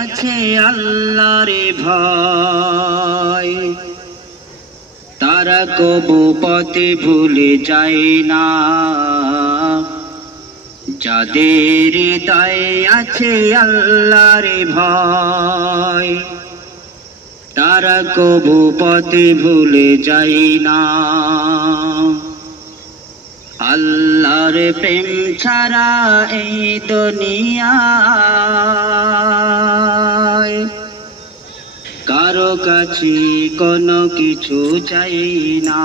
আছে আল্লাহর ভয়, তারা কবু পথে ভুলে যায় না। যাদের হৃদয়ে আছে আল্লাহর ভয়, তারা কবু পথে ভুলে যায় না। আল্লাহর প্রেম ছাড়া এই দুনিয়ায় কারো কাছে কোনো কিছু চাই না।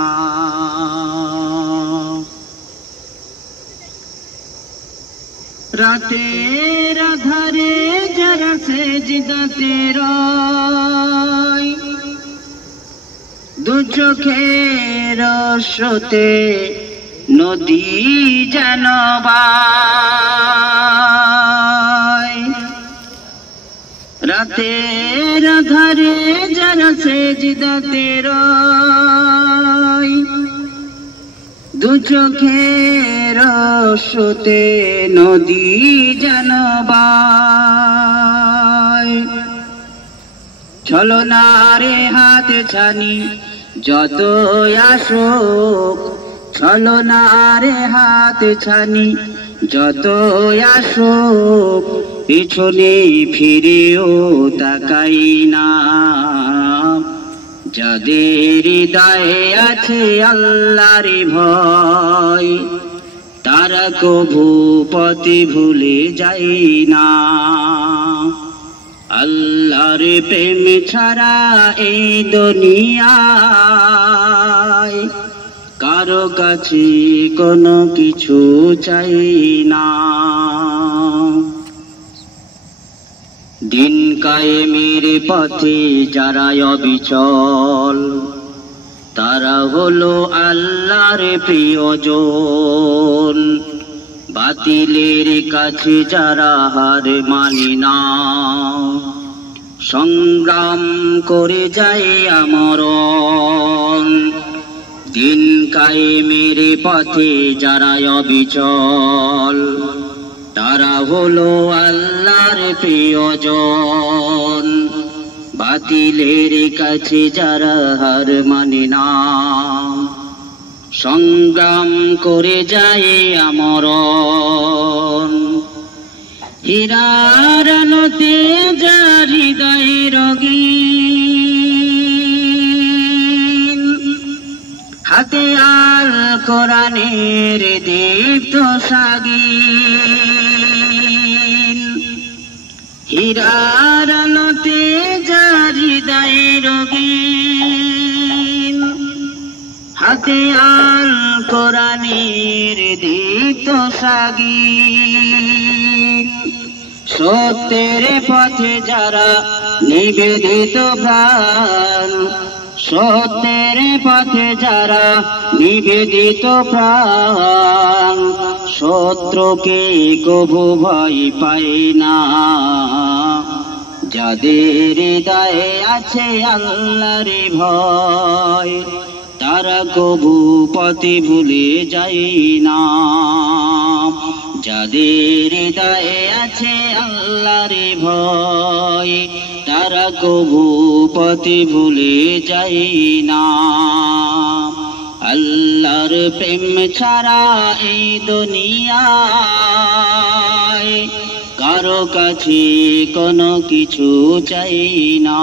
রাতের আধারে যারা সেজদাতে রয়, দু চোখের স্রোতে নদী যেন বায়। রাতের আধারে যারা সেজদাতে রয়, দু চোখের স্রোতে নদী যেন বায়। ছলনারে হাত ছানি যত আসুক, ছলনারে হাত ছানি যত আসুক, পিছনে ফিরেও তাকাই না। যাদের হৃদয়ে আছে আল্লাহর ভয়, তারা কবু পথে ভুলে যায় না। আল্লাহর প্রেম ছাড়া এই দুনিয়ায় কারো কাছে কোনো কিছু চাই না। দিন কায়েমের পথে যারা অবিচল, তারা হলো আল্লাহর প্রিয়জন। বাতিলের কাছে যারা হার মানে না, সংগ্রাম করে যায় আমরণ। দিন কায়েমের পথে যারা অবিচল, তারা হলো আল্লাহর প্রিয়জন। বাতিলের কাছে যারা হার মানে না, সংগ্রাম করে যায় আমরণ। হীরার আলোতে যার হৃদয় রঙিন, হাতে আল কোরআনের দীপ্ত সাগিন। হীরার আলোতে যার হৃদয় রঙিন, হাতে আল কোরআনের দীপ্ত সাগিন। সত্যের পথে যারা নিবেদিত প্রাণ, সত্যের পথে যারা নিবেদিত প্রাণ, শত্রুকে কবু ভয় পায় না। যাদের হৃদয়ে আছে আল্লাহর ভয়, তারা কবু পথে ভুলে যায় না। যাদের হৃদয়ে আছে আল্লাহর ভয়, তারা কবু পথে ভুলে যায় না। আল্লাহর প্রেম ছাড়া এই দুনিয়ায় কারো কাছে কোনো কিছু চাই না।